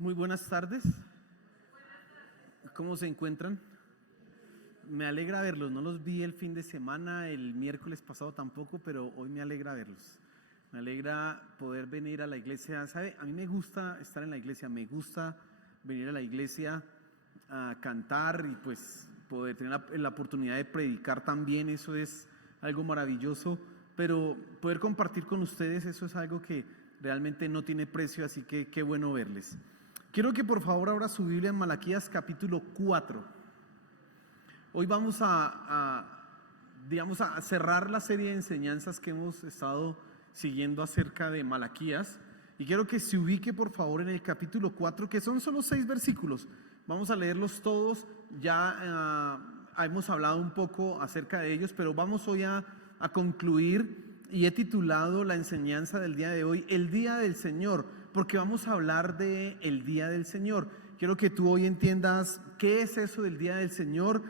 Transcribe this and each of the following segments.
Muy buenas tardes. ¿Cómo se encuentran? Me alegra verlos. No los vi el fin de semana, el miércoles pasado tampoco, pero hoy me alegra verlos. Me alegra poder venir a la iglesia. ¿Sabe? A mí me gusta estar en la iglesia, me gusta venir a la iglesia a cantar y pues poder tener la oportunidad de predicar también. Eso es algo maravilloso, pero poder compartir con ustedes, eso es algo que realmente no tiene precio, así que qué bueno verles. Quiero que por favor abra su Biblia en Malaquías capítulo 4. Hoy vamos a cerrar la serie de enseñanzas que hemos estado siguiendo acerca de Malaquías. Y quiero que se ubique por favor en el capítulo 4, que son solo 6 versículos. Vamos a leerlos todos, ya hemos hablado un poco acerca de ellos, pero vamos hoy a concluir y he titulado la enseñanza del día de hoy, El Día del Señor, porque vamos a hablar de el Día del Señor. Quiero que tú hoy entiendas qué es eso del Día del Señor,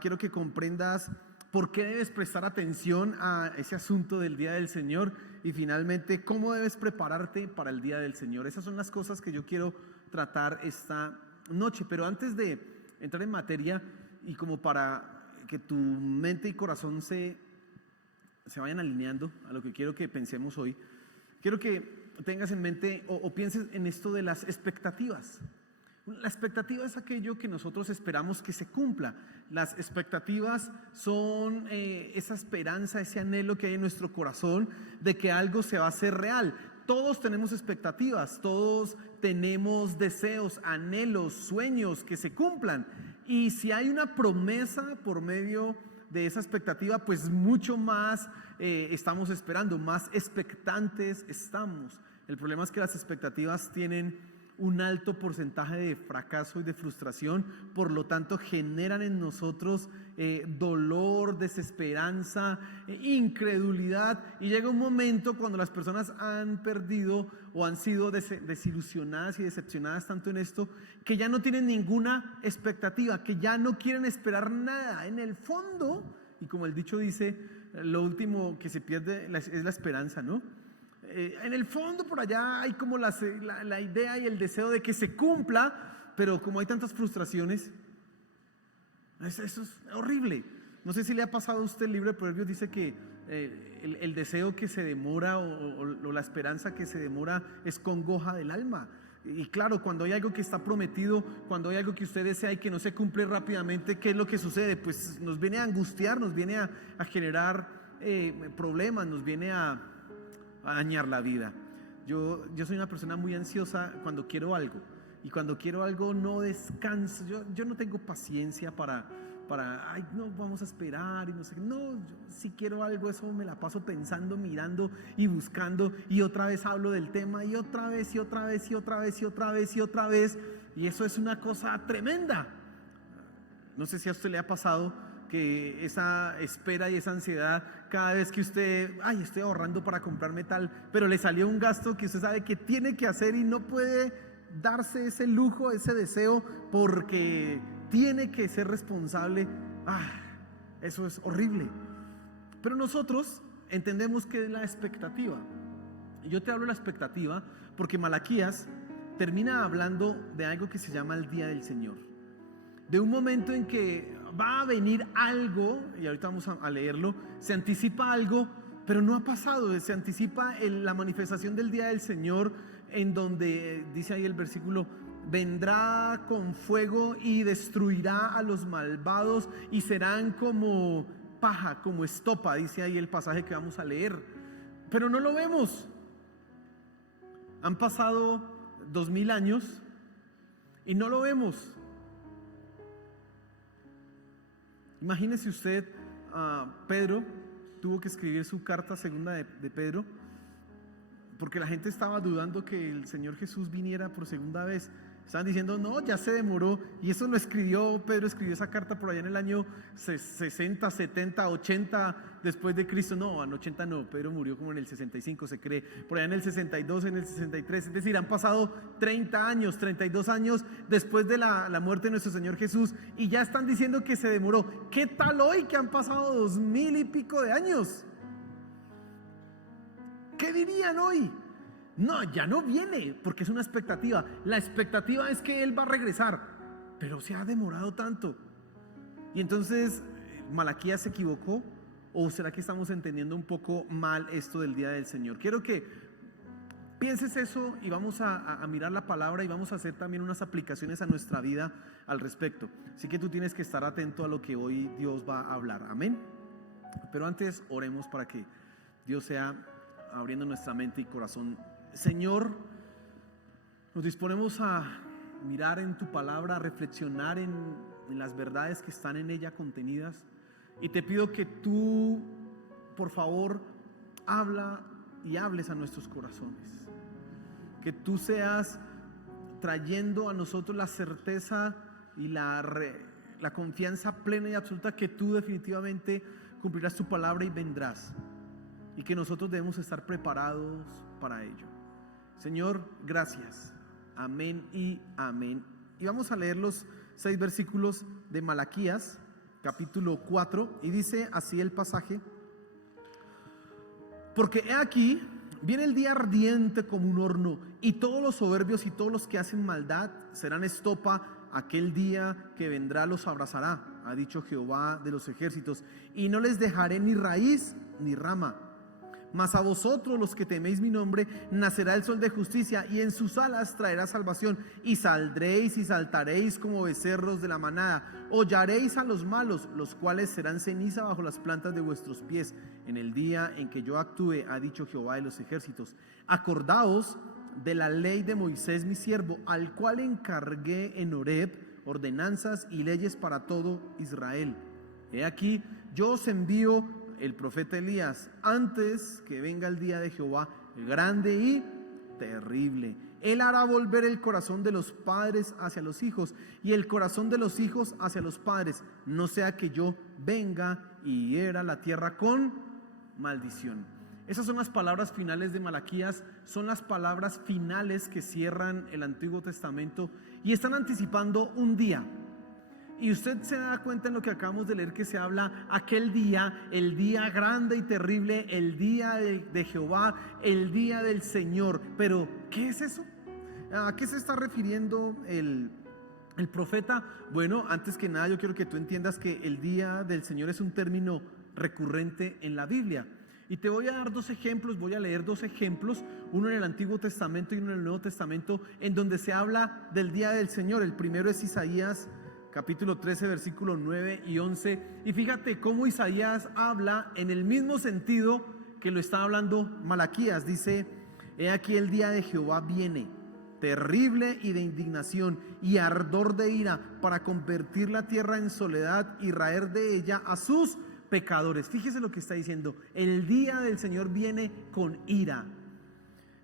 quiero que comprendas por qué debes prestar atención a ese asunto del Día del Señor y finalmente cómo debes prepararte para el Día del Señor. Esas son las cosas que yo quiero tratar esta noche, pero antes de entrar en materia y como para que tu mente y corazón se vayan alineando a lo que quiero que pensemos hoy, quiero que tengas en mente o pienses en esto de las expectativas. La expectativa es aquello que nosotros esperamos que se cumpla. Las expectativas son esa esperanza, ese anhelo que hay en nuestro corazón de que algo se va a hacer real. Todos tenemos expectativas, todos tenemos deseos, anhelos, sueños que se cumplan. Y si hay una promesa por medio de esa expectativa, pues mucho más estamos esperando, más expectantes estamos. El problema es que las expectativas tienen un alto porcentaje de fracaso y de frustración, por lo tanto generan en nosotros dolor, desesperanza, incredulidad, y llega un momento cuando las personas han perdido o han sido desilusionadas y decepcionadas tanto en esto, que ya no tienen ninguna expectativa, que ya no quieren esperar nada. En el fondo, y como el dicho dice, lo último que se pierde es la esperanza, ¿no? En el fondo por allá hay como la idea y el deseo de que se cumpla, pero como hay tantas frustraciones, eso es horrible. No sé si le ha pasado a usted. El libro de Proverbios dice que el deseo que se demora o la esperanza que se demora es congoja del alma. Y claro, cuando hay algo que está prometido, cuando hay algo que usted desea y que no se cumple rápidamente, ¿qué es lo que sucede? Pues nos viene a angustiar, nos viene a generar problemas, nos viene a dañar la vida. Yo soy una persona muy ansiosa cuando quiero algo, y cuando quiero algo no descanso. Yo no tengo paciencia para ay, no, vamos a esperar y no sé qué. No, si quiero algo, eso me la paso pensando, mirando y buscando, y otra vez hablo del tema y otra vez y otra vez y otra vez y otra vez y otra vez, y eso es una cosa tremenda. No sé si a usted le ha pasado que esa espera y esa ansiedad, cada vez que usted, ay, estoy ahorrando para comprarme tal, pero le salió un gasto que usted sabe que tiene que hacer y no puede darse ese lujo, ese deseo, porque tiene que ser responsable. Eso es horrible. Pero nosotros entendemos que es la expectativa. Yo te hablo de la expectativa porque Malaquías termina hablando de algo que se llama el Día del Señor, de un momento en que va a venir algo, y ahorita vamos a leerlo. Se anticipa algo, pero no ha pasado. Se anticipa la manifestación del Día del Señor, en donde dice ahí el versículo: vendrá con fuego y destruirá a los malvados y serán como paja, como estopa, dice ahí el pasaje que vamos a leer. Pero no lo vemos. Han pasado 2000 años y no lo vemos. Imagínese usted, Pedro tuvo que escribir su carta segunda de Pedro, porque la gente estaba dudando que el Señor Jesús viniera por segunda vez. Estaban diciendo, no, ya se demoró. Y eso lo escribió, Pedro escribió esa carta por allá en el año 60, 70, 80 después de Cristo. No, en 80 no, Pedro murió como en el 65, se cree. Por allá en el 62, en el 63. Es decir, han pasado 30 años, 32 años después de la muerte de nuestro Señor Jesús, y ya están diciendo que se demoró. ¿Qué tal hoy que han pasado 2000 y pico de años? ¿Qué dirían hoy? No, ya no viene, porque es una expectativa. La expectativa es que Él va a regresar, pero se ha demorado tanto. Y entonces, ¿Malaquías se equivocó? ¿O será que estamos entendiendo un poco mal esto del día del Señor? Quiero que pienses eso y vamos a mirar la palabra y vamos a hacer también unas aplicaciones a nuestra vida al respecto. Así que tú tienes que estar atento a lo que hoy Dios va a hablar. Amén. Pero antes oremos para que Dios sea abriendo nuestra mente y corazón. Señor, nos disponemos a mirar en tu palabra, a reflexionar en las verdades que están en ella contenidas. Y te pido que tú, por favor, habla y hables a nuestros corazones. Que tú seas trayendo a nosotros la certeza y la confianza plena y absoluta que tú definitivamente cumplirás tu palabra y vendrás. Y que nosotros debemos estar preparados para ello. Señor, gracias. Amén y amén. Y vamos a leer los 6 versículos de Malaquías, capítulo 4, y dice así el pasaje: porque he aquí, viene el día ardiente como un horno, y todos los soberbios y todos los que hacen maldad serán estopa. Aquel día que vendrá los abrazará, ha dicho Jehová de los ejércitos, y no les dejaré ni raíz ni rama. Mas a vosotros, los que teméis mi nombre, nacerá el sol de justicia, y en sus alas traerá salvación, y saldréis y saltaréis como becerros de la manada. Hollaréis a los malos, los cuales serán ceniza bajo las plantas de vuestros pies, en el día en que yo actúe, ha dicho Jehová de los ejércitos. Acordaos de la ley de Moisés mi siervo, al cual encargué en Horeb ordenanzas y leyes para todo Israel. He aquí, yo os envío el profeta Elías, antes que venga el día de Jehová, el grande y terrible. Él hará volver el corazón de los padres hacia los hijos, y el corazón de los hijos hacia los padres, no sea que yo venga y hiera la tierra con maldición. Esas son las palabras finales de Malaquías, son las palabras finales que cierran el Antiguo Testamento y están anticipando un día. Y usted se da cuenta en lo que acabamos de leer que se habla aquel día, el día grande y terrible, el día de Jehová, el día del Señor. Pero, ¿qué es eso? ¿A qué se está refiriendo el profeta? Bueno, antes que nada yo quiero que tú entiendas que el día del Señor es un término recurrente en la Biblia. Y te voy a dar 2 ejemplos, voy a leer 2 ejemplos, uno en el Antiguo Testamento y uno en el Nuevo Testamento, en donde se habla del día del Señor. El primero es Isaías capítulo 13, versículos 9 y 11. Y fíjate cómo Isaías habla en el mismo sentido que lo está hablando Malaquías. Dice: he aquí el día de Jehová viene, terrible y de indignación y ardor de ira, para convertir la tierra en soledad y raer de ella a sus pecadores. Fíjese lo que está diciendo: el día del Señor viene con ira.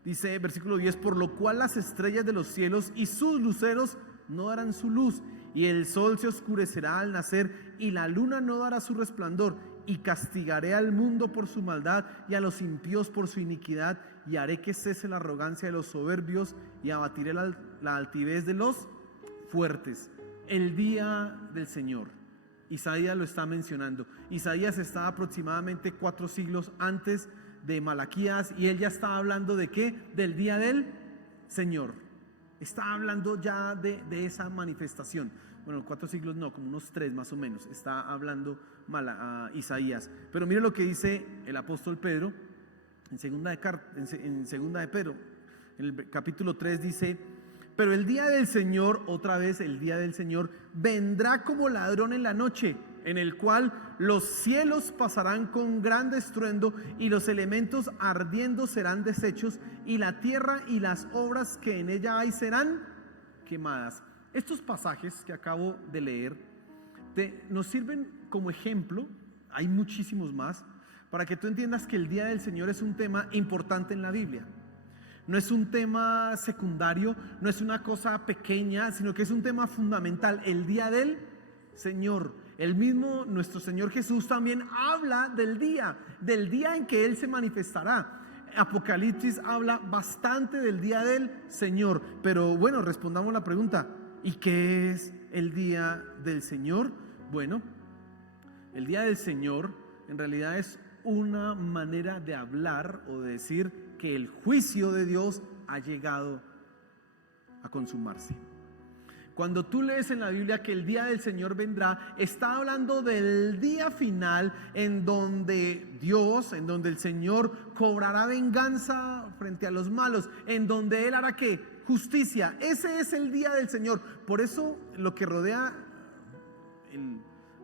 Dice versículo 10: por lo cual las estrellas de los cielos y sus luceros no darán su luz, y el sol se oscurecerá al nacer, y la luna no dará su resplandor. Y castigaré al mundo por su maldad, y a los impíos por su iniquidad, y haré que cese la arrogancia de los soberbios, y abatiré la altivez de los fuertes. El día del Señor, Isaías lo está mencionando. Isaías está aproximadamente 4 siglos antes de Malaquías, y él ya está hablando ¿de qué? Del día del Señor. Está hablando ya de esa manifestación. Bueno, 4 siglos no, como unos 3 más o menos. Está hablando Isaías. Pero mire lo que dice el apóstol Pedro en segunda de Pedro, en el capítulo 3 dice: pero el día del Señor, otra vez el día del Señor, vendrá como ladrón en la noche, en el cual los cielos pasarán con gran estruendo, y los elementos ardiendo serán deshechos, y la tierra y las obras que en ella hay serán quemadas. Estos pasajes que acabo de leer nos sirven como ejemplo, hay muchísimos más, para que tú entiendas que el día del Señor es un tema importante en la Biblia. No es un tema secundario, no es una cosa pequeña, sino que es un tema fundamental. El día del Señor. El mismo nuestro Señor Jesús también habla del día en que Él se manifestará. Apocalipsis habla bastante del día del Señor. Pero bueno, respondamos la pregunta: ¿y qué es el día del Señor? Bueno, el día del Señor en realidad es una manera de hablar o de decir que el juicio de Dios ha llegado a consumarse. Cuando tú lees en la Biblia que el día del Señor vendrá, está hablando del día final en donde Dios, en donde el Señor cobrará venganza frente a los malos, en donde Él hará ¿qué? Justicia. Ese es el día del Señor. Por eso lo que rodea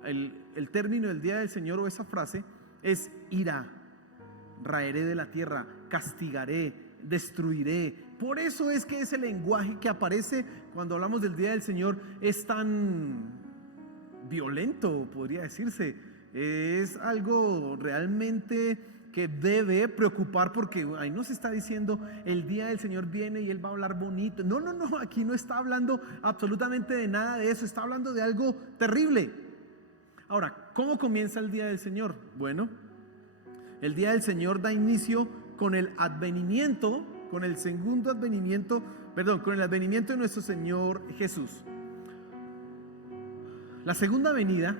el término del día del Señor, o esa frase, es ira, raeré de la tierra, castigaré, destruiré. Por eso es que ese lenguaje que aparece cuando hablamos del día del Señor es tan violento, podría decirse. Es algo realmente que debe preocupar, porque ahí no se está diciendo el día del Señor viene y Él va a hablar bonito. No, aquí no está hablando absolutamente de nada de eso, está hablando de algo terrible. Ahora, ¿cómo comienza el día del Señor? Bueno, el día del Señor da inicio con el advenimiento, con el advenimiento de nuestro Señor Jesús. La segunda venida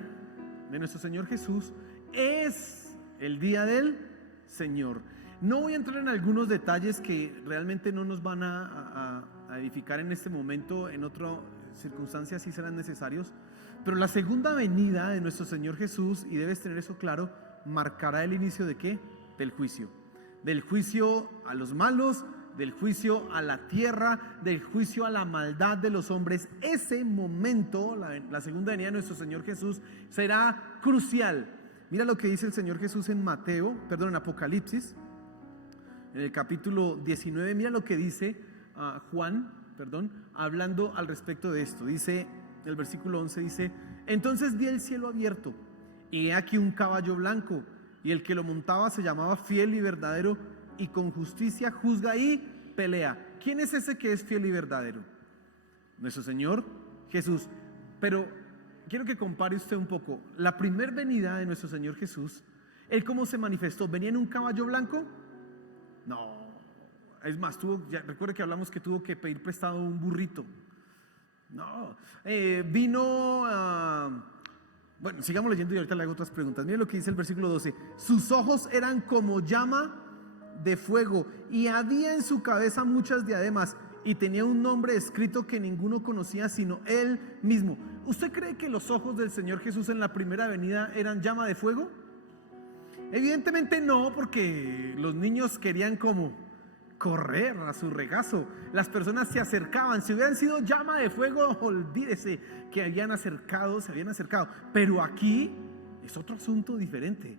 de nuestro Señor Jesús es el día del Señor. No voy a entrar en algunos detalles que realmente no nos van a edificar en este momento, en otras circunstancias sí serán necesarios, pero la segunda venida de nuestro Señor Jesús, y debes tener eso claro, marcará el inicio ¿de qué? Del juicio. Del juicio a los malos, del juicio a la tierra, del juicio a la maldad de los hombres. Ese momento, la segunda venida de nuestro Señor Jesús, será crucial. Mira lo que dice el Señor Jesús en en Apocalipsis, en el capítulo 19. Mira lo que dice Juan, hablando al respecto de esto. Dice, el versículo 11 dice: entonces vi el cielo abierto, y he aquí un caballo blanco, y el que lo montaba se llamaba Fiel y Verdadero, y con justicia juzga y pelea. ¿Quién es ese que es fiel y verdadero? Nuestro Señor Jesús. Pero quiero que compare usted un poco. La primer venida de nuestro Señor Jesús, ¿Él cómo se manifestó? ¿Venía en un caballo blanco? No. Es más, recuerde que hablamos que tuvo que pedir prestado un burrito. No. Bueno, sigamos leyendo y ahorita le hago otras preguntas. Mire lo que dice el versículo 12. Sus ojos eran como llama de fuego, y había en su cabeza muchas diademas, y tenía un nombre escrito que ninguno conocía sino Él mismo. ¿Usted cree que los ojos del Señor Jesús en la primera venida eran llama de fuego? Evidentemente no, porque los niños querían como correr a su regazo. Las personas se acercaban. Si hubieran sido llama de fuego, olvídese que se habían acercado. Pero aquí es otro asunto diferente.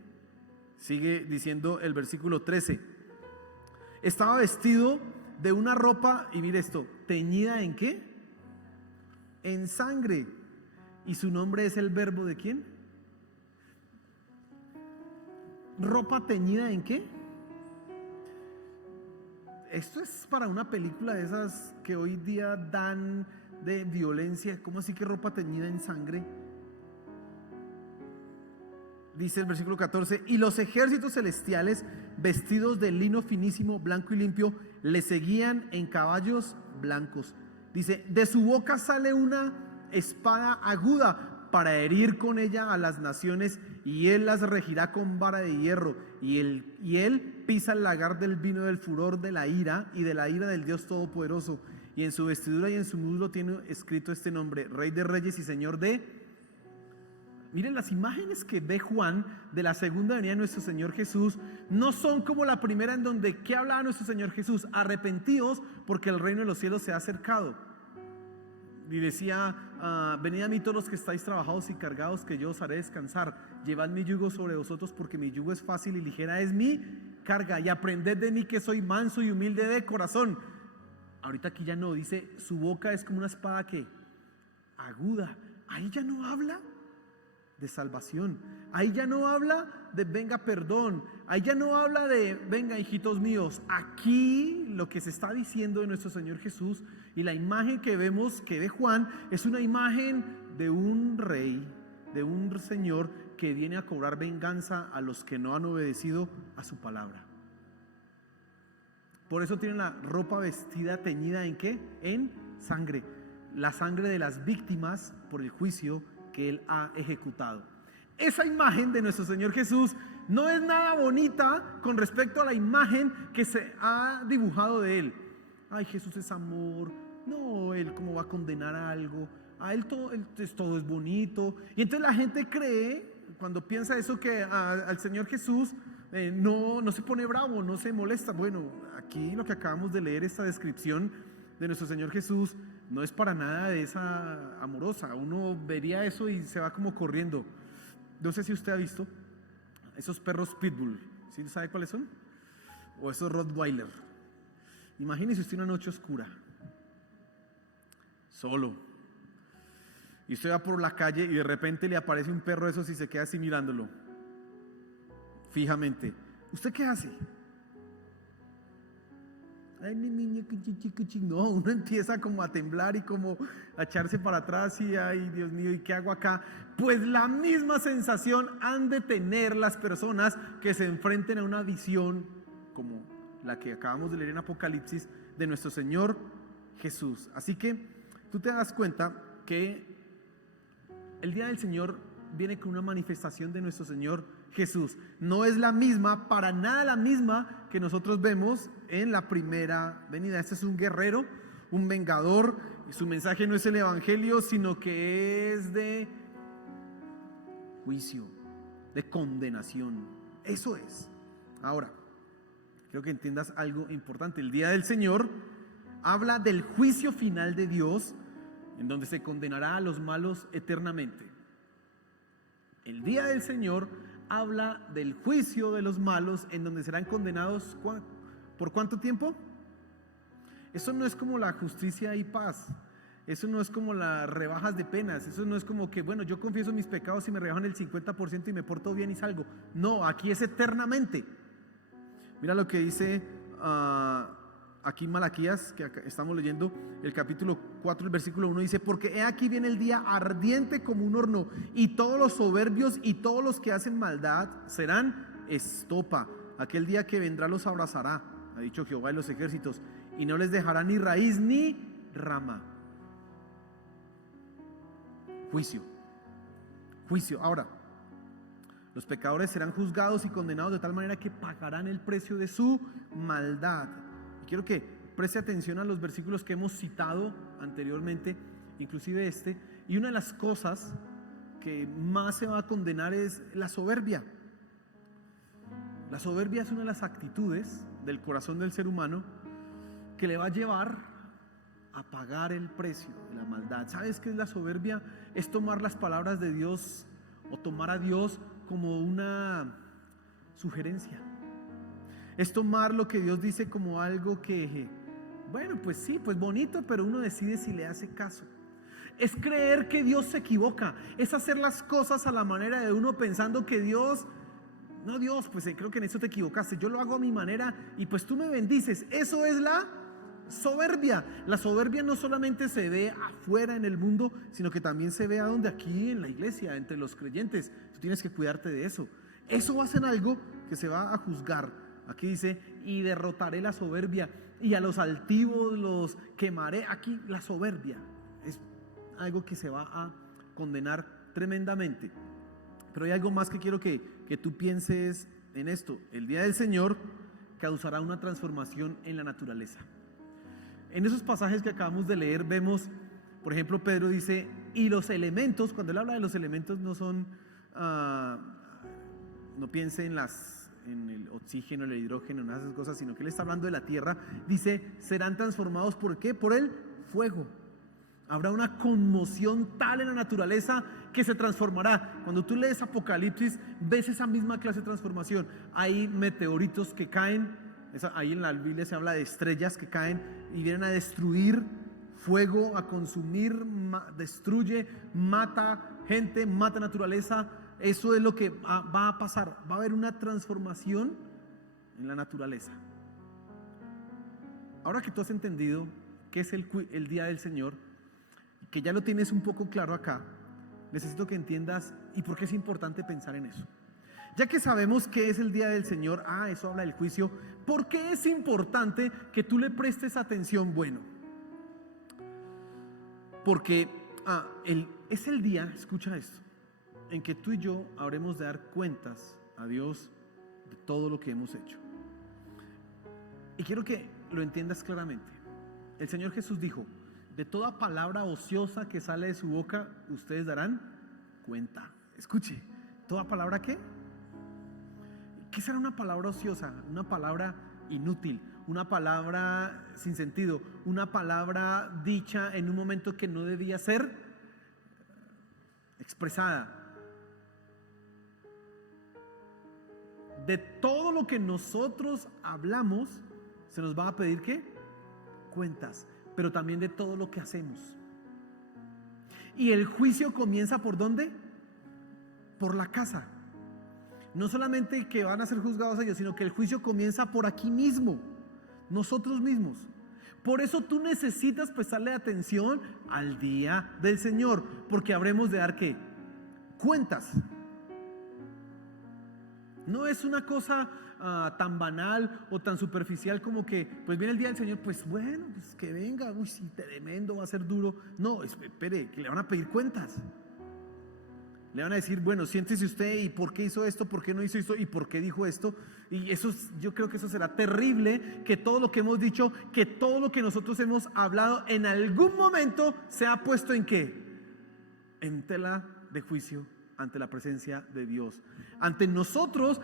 Sigue diciendo el versículo 13. Estaba vestido de una ropa, y mire esto, teñida ¿en qué? En sangre. Y su nombre es el Verbo ¿de quién? ¿Ropa teñida en qué? Esto es para una película de esas que hoy día dan de violencia. ¿Cómo así que ropa teñida en sangre? Dice el versículo 14: y los ejércitos celestiales, vestidos de lino finísimo, blanco y limpio, le seguían en caballos blancos. Dice: de su boca sale una espada aguda para herir con ella a las naciones, y él las regirá con vara de hierro, y él pisa el lagar del vino del furor de la ira, y de la ira del Dios Todopoderoso. Y en su vestidura y en su muslo tiene escrito este nombre: Rey de Reyes y Señor de... Miren, las imágenes que ve Juan de la segunda venida de nuestro Señor Jesús no son como la primera, en donde ¿qué hablaba nuestro Señor Jesús? Arrepentíos porque el reino de los cielos se ha acercado. Y decía: venid a mí todos los que estáis trabajados y cargados, que yo os haré descansar. Llevad mi yugo sobre vosotros, porque mi yugo es fácil y ligera es mi carga. Y aprended de mí, que soy manso y humilde de corazón. Ahorita aquí ya no, dice: su boca es como una espada que aguda. Ahí ya no habla de salvación, ahí ya no habla de venga perdón, ahí ya no habla de venga hijitos míos. Aquí lo que se está diciendo de nuestro Señor Jesús, y la imagen que vemos que ve Juan, es una imagen de un rey, de un señor que viene a cobrar venganza a los que no han obedecido a su palabra. Por eso tiene la ropa vestida teñida ¿en qué? En sangre, la sangre de las víctimas por el juicio que Él ha ejecutado. esa imagen de nuestro Señor Jesús no es nada bonita con respecto a la imagen que se ha dibujado de Él. Ay, Jesús es amor. No, Él cómo va a condenar algo. A Él todo es bonito. Y entonces la gente cree, cuando piensa eso, que al Señor Jesús no se pone bravo, no se molesta. Bueno, aquí lo que acabamos de leer, esta descripción de nuestro Señor Jesús, no es para nada de esa amorosa. Uno vería eso y se va como corriendo. No sé si usted ha visto esos perros pitbull, ¿sí sabe cuáles son? O esos rottweiler. Imagínese usted una noche oscura, solo, y usted va por la calle y de repente le aparece un perro de esos y se queda así mirándolo fijamente. ¿Usted qué hace? Ay, mi niña, no, uno empieza como a temblar y como a echarse para atrás y ay, Dios mío, ¿y qué hago acá? Pues la misma sensación han de tener las personas que se enfrenten a una visión como la que acabamos de leer en Apocalipsis de nuestro Señor Jesús. Así que tú te das cuenta que el día del Señor viene con una manifestación de nuestro Señor Jesús. No es la misma, para nada la misma que nosotros vemos en la primera venida. Este es un guerrero, un vengador. Su mensaje no es el evangelio, sino que es de juicio, de condenación. Eso es. Ahora, quiero que entiendas algo importante. El día del Señor habla del juicio final de Dios, en donde se condenará a los malos eternamente. El día del Señor habla del juicio de los malos, en donde serán condenados ¿por cuánto tiempo? Eso no es como la justicia y paz. Eso no es como las rebajas de penas. Eso no es como que, bueno, yo confieso mis pecados y me rebajan el 50% y me porto bien y salgo. No, aquí es eternamente. Mira lo que dice aquí Malaquías, que estamos leyendo el capítulo 4, el versículo 1, dice: porque he aquí viene el día ardiente como un horno, y todos los soberbios y todos los que hacen maldad serán estopa. Aquel día que vendrá los abrazará, ha dicho Jehová de los ejércitos, y no les dejará ni raíz ni rama. Juicio. Ahora, los pecadores serán juzgados y condenados de tal manera que pagarán el precio de su maldad. Y quiero que preste atención a los versículos que hemos citado anteriormente, inclusive este. Y una de las cosas que más se va a condenar es la soberbia. La soberbia es una de las actitudes del corazón del ser humano que le va a llevar a pagar el precio de la maldad. ¿Sabes qué es la soberbia? Es tomar las palabras de Dios o tomar a Dios como una sugerencia. Es tomar lo que Dios dice como algo que, bueno, pues sí, pues bonito, pero uno decide si le hace caso. Es creer que Dios se equivoca. Es hacer las cosas a la manera de uno pensando que Dios, no, Dios, pues creo que en eso te equivocaste. Yo lo hago a mi manera y pues tú me bendices. Eso es la soberbia. La soberbia no solamente se ve afuera en el mundo, sino que también se ve aquí en la iglesia, entre los creyentes. Tú tienes que cuidarte de eso. Eso va a ser algo que se va a juzgar. Aquí dice: y derrotaré la soberbia, y a los altivos los quemaré. Aquí la soberbia es algo que se va a condenar tremendamente. Pero hay algo más que quiero que tú pienses en esto. El día del Señor causará una transformación en la naturaleza. En esos pasajes que acabamos de leer vemos, por ejemplo, Pedro dice: y los elementos. Cuando él habla de los elementos, no son no piense en el oxígeno, el hidrógeno, nada de esas cosas, sino que él está hablando de la tierra. Dice: serán transformados. ¿Por qué? Por el fuego. Habrá una conmoción tal en la naturaleza que se transformará. Cuando tú lees Apocalipsis, ves esa misma clase de transformación. Hay meteoritos que caen. Ahí en la Biblia se habla de estrellas que caen y vienen a destruir. Fuego a consumir, destruye, mata gente, mata naturaleza. Eso es lo que va a pasar. Va a haber una transformación en la naturaleza. Ahora que tú has entendido qué es el día del Señor, que ya lo tienes un poco claro acá, necesito que entiendas y por qué es importante pensar en eso. Ya que sabemos qué es el día del Señor, eso habla del juicio, ¿por qué es importante que tú le prestes atención? Bueno, porque es el día, escucha esto, en que tú y yo habremos de dar cuentas a Dios de todo lo que hemos hecho. Y quiero que lo entiendas claramente. El Señor Jesús dijo: de toda palabra ociosa que sale de su boca, ustedes darán cuenta. Escuche, ¿toda palabra qué? ¿Qué será una palabra ociosa? Una palabra inútil, una palabra sin sentido, una palabra dicha en un momento que no debía ser expresada. De todo lo que nosotros hablamos, se nos va a pedir ¿qué? Cuentas, pero también de todo lo que hacemos. Y el juicio comienza ¿por dónde? Por la casa. No solamente que van a ser juzgados ellos, sino que el juicio comienza por aquí mismo, nosotros mismos. Por eso tú necesitas prestarle atención al día del Señor, porque habremos de dar ¿qué? Cuentas. No es una cosa tan banal o tan superficial como que pues viene el día del Señor, pues bueno, pues que venga, uy, sí, tremendo, va a ser duro. No, espere, que le van a pedir cuentas. Le van a decir, bueno, siéntese usted, ¿y por qué hizo esto? ¿Por qué no hizo esto? ¿Y por qué dijo esto? Y eso, yo creo que eso será terrible, que todo lo que hemos dicho, que todo lo que nosotros hemos hablado en algún momento se ha puesto ¿en qué? En tela de juicio ante la presencia de Dios. Ante nosotros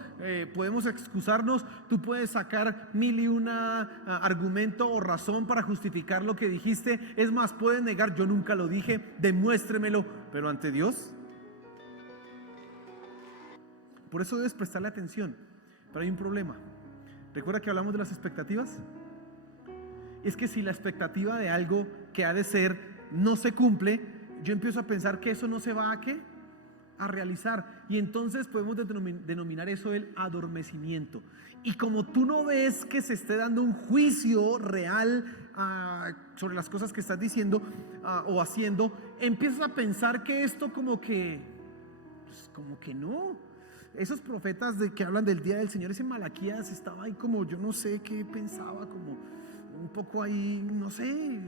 podemos excusarnos, tú puedes sacar mil y una argumento o razón para justificar lo que dijiste. Es más, puedes negar, yo nunca lo dije, demuéstremelo, pero ante Dios. Por eso debes prestarle atención. Pero hay un problema. ¿Recuerda que hablamos de las expectativas? Es que si la expectativa de algo que ha de ser no se cumple, yo empiezo a pensar que eso no se va a ¿qué? A realizar. Y entonces podemos denominar eso el adormecimiento. Y como tú no ves que se esté dando un juicio real sobre las cosas que estás diciendo o haciendo, empiezas a pensar que esto como que no. Esos profetas que hablan del día del Señor, ese Malaquías estaba ahí como, yo no sé qué pensaba, como un poco ahí, no sé,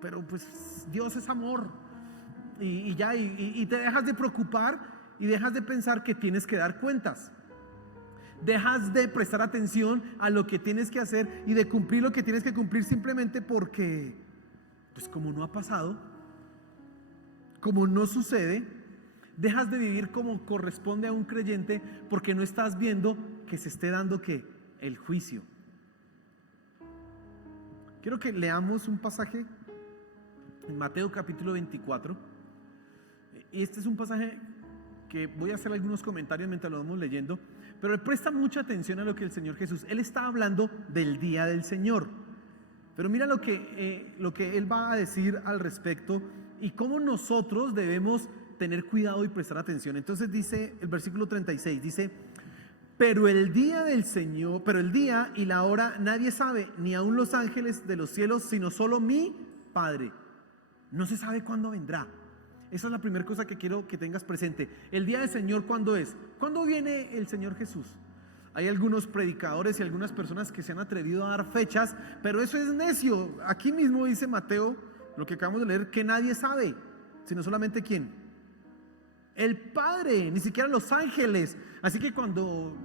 pero pues Dios es amor. Y ya, y te dejas de preocupar y dejas de pensar que tienes que dar cuentas. Dejas de prestar atención a lo que tienes que hacer y de cumplir lo que tienes que cumplir simplemente porque, pues como no ha pasado, como no sucede. Dejas de vivir como corresponde a un creyente porque no estás viendo que se esté dando ¿qué? El juicio. Quiero que leamos un pasaje en Mateo capítulo 24. Y este es un pasaje que voy a hacer algunos comentarios mientras lo vamos leyendo, pero presta mucha atención a lo que el Señor Jesús, Él está hablando del día del Señor. Pero mira lo que Él va a decir al respecto y cómo nosotros debemos tener cuidado y prestar atención. Entonces dice el versículo 36, dice: pero el día del Señor, pero el día y la hora nadie sabe, ni aun los ángeles de los cielos, sino solo mi Padre. No se sabe cuándo vendrá. Esa es la primera cosa que quiero que tengas presente. El día del Señor, ¿cuándo es? ¿Cuándo viene el Señor Jesús? Hay algunos predicadores y algunas personas que se han atrevido a dar fechas, pero eso es necio. Aquí mismo dice Mateo, lo que acabamos de leer, que nadie sabe, sino solamente ¿quién? El Padre, ni siquiera los ángeles. Así que cuando,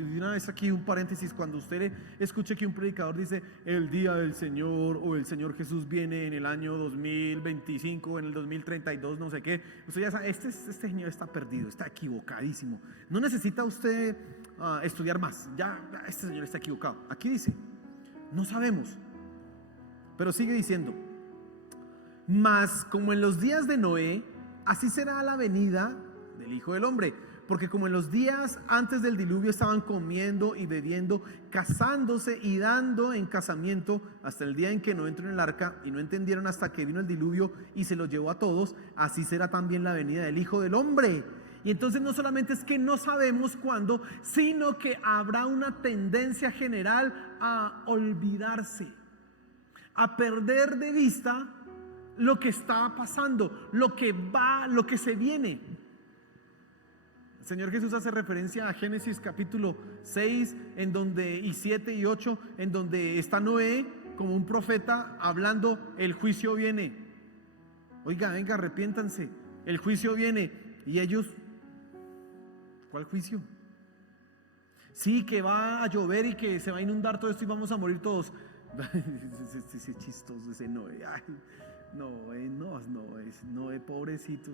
una vez aquí un paréntesis, cuando usted escuche que un predicador dice el día del Señor o el Señor Jesús viene en el año 2025, en el 2032, no sé qué, usted ya sabe, este señor está perdido, está equivocadísimo. No necesita usted estudiar más, ya este señor está equivocado. Aquí dice, no sabemos, pero sigue diciendo: mas como en los días de Noé, así será la venida del Hijo del Hombre. Porque como en los días antes del diluvio estaban comiendo y bebiendo, casándose y dando en casamiento, hasta el día en que no entró en el arca, y no entendieron hasta que vino el diluvio y se los llevó a todos, así será también la venida del Hijo del Hombre. Y entonces no solamente es que no sabemos cuándo, sino que habrá una tendencia general a olvidarse, a perder de vista lo que está pasando, lo que va, lo que se viene. El Señor Jesús hace referencia a Génesis capítulo 6 y 7 y 8, en donde está Noé como un profeta hablando: el juicio viene. Oiga, venga, arrepiéntanse, el juicio viene. Y ellos ¿Cuál juicio? Sí, que va a llover y que se va a inundar todo esto y vamos a morir todos. Ese chistoso, ese Noé. Ay, Noé, pobrecito.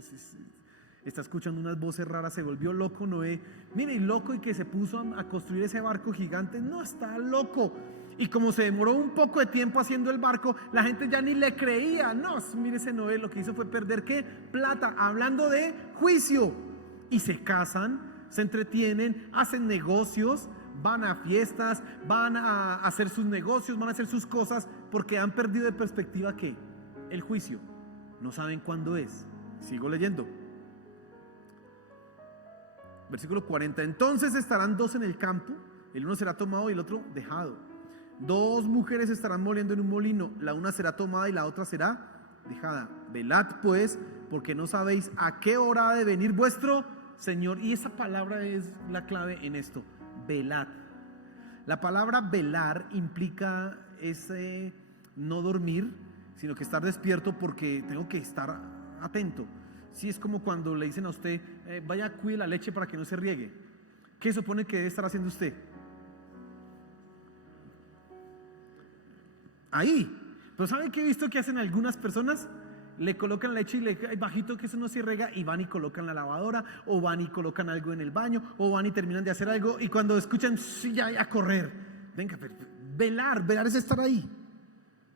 Está escuchando unas voces raras, se volvió loco Noé. Mire, y loco, y que se puso a construir ese barco gigante. No, está loco. Y como se demoró un poco de tiempo haciendo el barco, la gente ya ni le creía. No, mire ese Noé, lo que hizo fue perder ¿qué? Plata, hablando de juicio. Y se casan, se entretienen, hacen negocios, van a fiestas, van a hacer sus negocios, van a hacer sus cosas, porque han perdido de perspectiva ¿qué? El juicio. No saben cuándo es. Sigo leyendo. Versículo 40. Entonces estarán dos en el campo, el uno será tomado y el otro dejado. Dos mujeres estarán moliendo en un molino, la una será tomada y la otra será dejada. Velad pues, porque no sabéis a qué hora ha de venir vuestro Señor. Y esa palabra es la clave en esto, velad. La palabra velar implica ese no dormir, sino que estar despierto porque tengo que estar atento. Sí, es como cuando le dicen a usted, vaya, cuide la leche para que no se riegue. ¿Qué supone que debe estar haciendo usted? Ahí. Pero ¿saben qué he visto que hacen algunas personas? Le colocan leche y le ay, bajito que eso no se riega, y van y colocan la lavadora, o van y colocan algo en el baño, o van y terminan de hacer algo, y cuando escuchan, sí, ya a correr. Venga, velar es estar ahí,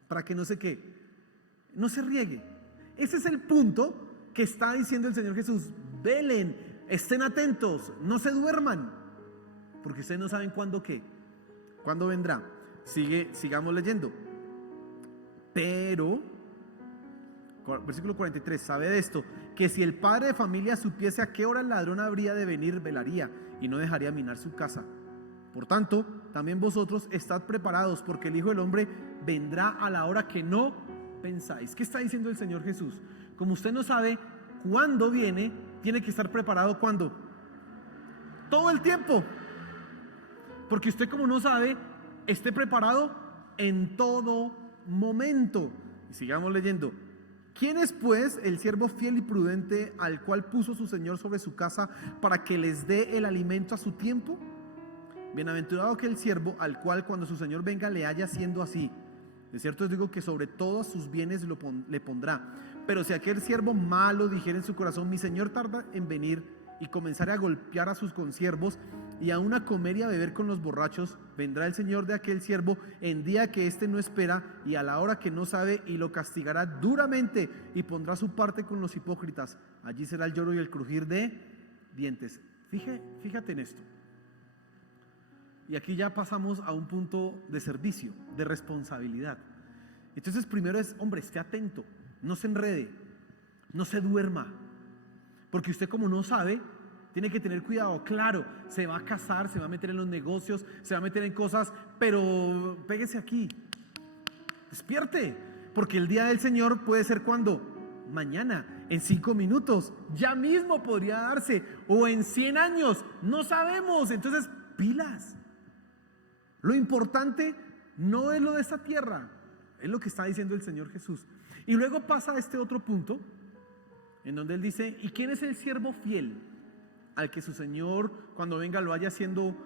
para que no sé qué, no se riegue. Ese es el punto que está diciendo el Señor Jesús. Velen, estén atentos, no se duerman, porque ustedes no saben cuándo qué, cuándo vendrá. Sigamos leyendo. Pero, versículo 43, sabe de esto, que si el padre de familia supiese a qué hora el ladrón habría de venir, velaría y no dejaría minar su casa. Por tanto, también vosotros estad preparados, porque el Hijo del Hombre vendrá a la hora que no pensáis. ¿Qué está diciendo el Señor Jesús? Como usted no sabe cuándo viene, tiene que estar preparado. ¿Cuándo? Todo el tiempo. Porque usted, como no sabe, esté preparado en todo momento. Y sigamos leyendo. ¿Quién es pues el siervo fiel y prudente al cual puso su Señor sobre su casa para que les dé el alimento a su tiempo? Bienaventurado aquel siervo al cual cuando su Señor venga le haya siendo así. De cierto os digo que sobre todos sus bienes le pondrá. Pero si aquel siervo malo dijera en su corazón, mi Señor tarda en venir, y comenzare a golpear a sus consiervos y aún a comer y a beber con los borrachos, vendrá el Señor de aquel siervo en día que éste no espera y a la hora que no sabe, y lo castigará duramente y pondrá su parte con los hipócritas. Allí será el lloro y el crujir de dientes. Fíjate en esto. Y aquí ya pasamos a un punto de servicio, de responsabilidad. Entonces primero es, hombre, esté atento, no se enrede, no se duerma, porque usted, como no sabe, tiene que tener cuidado. Claro, se va a casar, se va a meter en los negocios, se va a meter en cosas, pero péguese aquí, despierte, porque el día del Señor puede ser cuando, mañana, en 5 minutos, ya mismo podría darse, o en 100 años, no sabemos. Entonces, pilas. Lo importante no es lo de esta tierra, es lo que está diciendo el Señor Jesús. Y luego pasa a este otro punto, en donde Él dice, ¿y quién es el siervo fiel al que su Señor, cuando venga, lo haya haciendo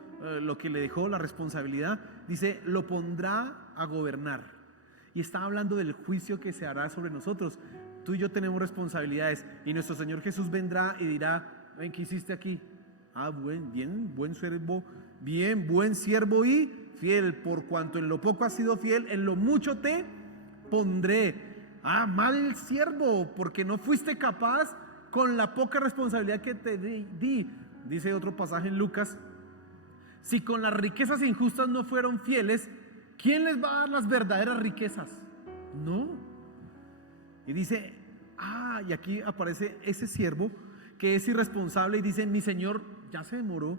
lo que le dejó, la responsabilidad? Dice, lo pondrá a gobernar. Y está hablando del juicio que se hará sobre nosotros. Tú y yo tenemos responsabilidades, y nuestro Señor Jesús vendrá y dirá, ven, ¿qué hiciste aquí? Ah, buen siervo, bien, buen siervo y fiel, por cuanto en lo poco has sido fiel, en lo mucho te pondré. Ah, mal siervo, porque no fuiste capaz con la poca responsabilidad que te di. Dice otro pasaje en Lucas, si con las riquezas injustas no fueron fieles, ¿quién les va a dar las verdaderas riquezas? No. Y dice, y aquí aparece ese siervo que es irresponsable y dice, mi Señor ya se demoró,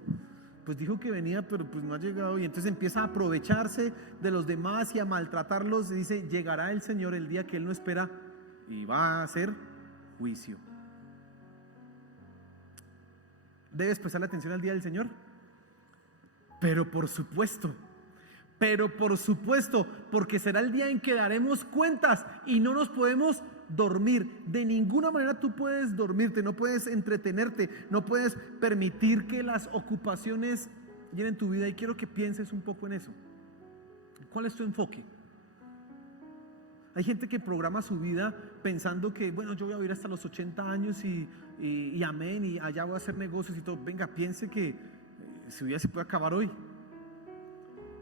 pues dijo que venía, pero pues no ha llegado. Y entonces empieza a aprovecharse de los demás y a maltratarlos. Y dice, llegará el Señor el día que Él no espera y va a hacer juicio. ¿Debes prestarle atención al día del Señor? Pero por supuesto, Pero por supuesto, porque será el día en que daremos cuentas y no nos podemos dormir. De ninguna manera tú puedes dormirte, no puedes entretenerte, no puedes permitir que las ocupaciones llenen tu vida. Y quiero que pienses un poco en eso. ¿Cuál es tu enfoque? Hay gente que programa su vida pensando que, bueno, yo voy a vivir hasta los 80 años y amén, y allá voy a hacer negocios y todo. Venga, piense que su vida se puede acabar hoy.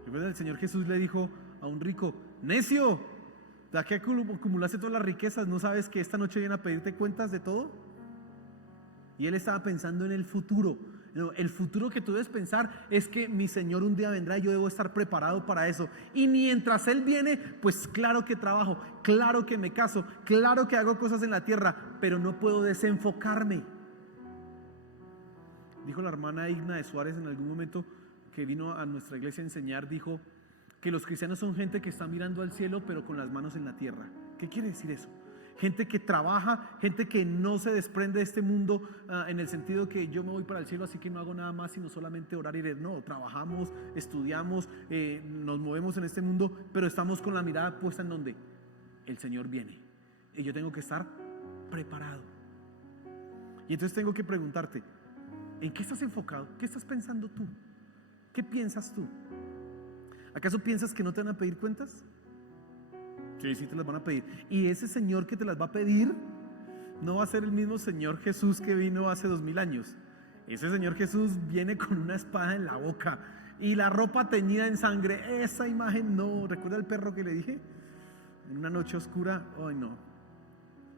Recuerda, el Señor Jesús le dijo a un rico: necio, ¿ya que acumulaste todas las riquezas, no sabes que esta noche vienen a pedirte cuentas de todo? Y él estaba pensando en el futuro. No, el futuro que tú debes pensar es que mi Señor un día vendrá y yo debo estar preparado para eso. Y mientras Él viene, pues claro que trabajo, claro que me caso, claro que hago cosas en la tierra, pero no puedo desenfocarme. Dijo la hermana Igna de Suárez en algún momento, que vino a nuestra iglesia a enseñar, dijo que los cristianos son gente que está mirando al cielo pero con las manos en la tierra. ¿Qué quiere decir eso? Gente que trabaja, gente que no se desprende de este mundo en el sentido que yo me voy para el cielo así que no hago nada más sino solamente orar y leer. No, trabajamos, estudiamos, nos movemos en este mundo, pero estamos con la mirada puesta en donde el Señor viene y yo tengo que estar preparado. Y entonces tengo que preguntarte, ¿en qué estás enfocado? ¿Qué estás pensando tú? ¿Qué piensas tú? ¿Acaso piensas que no te van a pedir cuentas? Sí te las van a pedir. Y ese Señor que te las va a pedir no va a ser el mismo Señor Jesús que vino hace 2000 años. Ese Señor Jesús viene con una espada en la boca y la ropa teñida en sangre. Esa imagen no. ¿Recuerda el perro que le dije? En una noche oscura. Ay, no.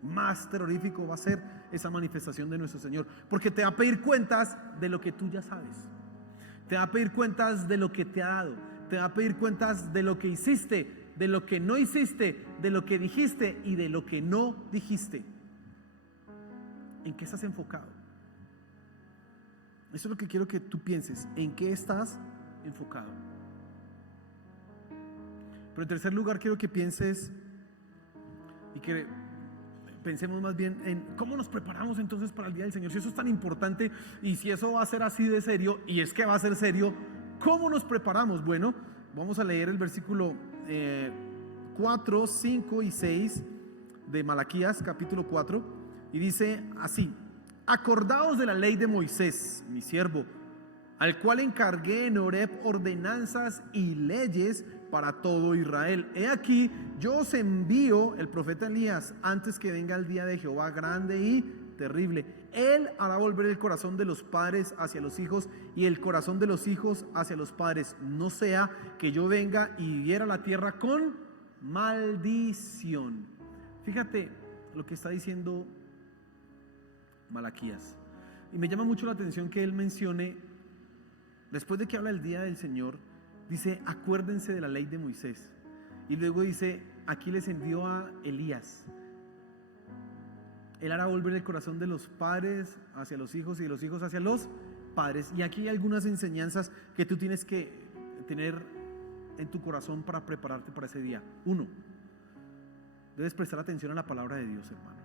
Más terrorífico va a ser esa manifestación de nuestro Señor, porque te va a pedir cuentas de lo que tú ya sabes. Te va a pedir cuentas de lo que te ha dado. Te va a pedir cuentas de lo que hiciste, de lo que no hiciste, de lo que dijiste y de lo que no dijiste. ¿En qué estás enfocado? Eso es lo que quiero que tú pienses. ¿En qué estás enfocado? Pero en tercer lugar quiero que pienses y que pensemos más bien en cómo nos preparamos entonces para el día del Señor. Si eso es tan importante y si eso va a ser así de serio, y es que va a ser serio, ¿cómo nos preparamos? Bueno, vamos a leer el versículo 4, 5 y 6 de Malaquías capítulo 4, y dice así: acordaos de la ley de Moisés, mi siervo, al cual encargué en Horeb ordenanzas y leyes para todo Israel. He aquí, yo os envío el profeta Elías antes que venga el día de Jehová grande y terrible. Él hará volver el corazón de los padres hacia los hijos y el corazón de los hijos hacia los padres, no sea que yo venga y hiera la tierra con maldición. Fíjate lo que está diciendo Malaquías, y me llama mucho la atención que él mencione, después de que habla el día del Señor, dice: acuérdense de la ley de Moisés, y luego dice: aquí les envió a Elías. Él hará volver el corazón de los padres hacia los hijos y de los hijos hacia los padres. Y aquí hay algunas enseñanzas que tú tienes que tener en tu corazón para prepararte para ese día. Uno, debes prestar atención a la palabra de Dios, hermano.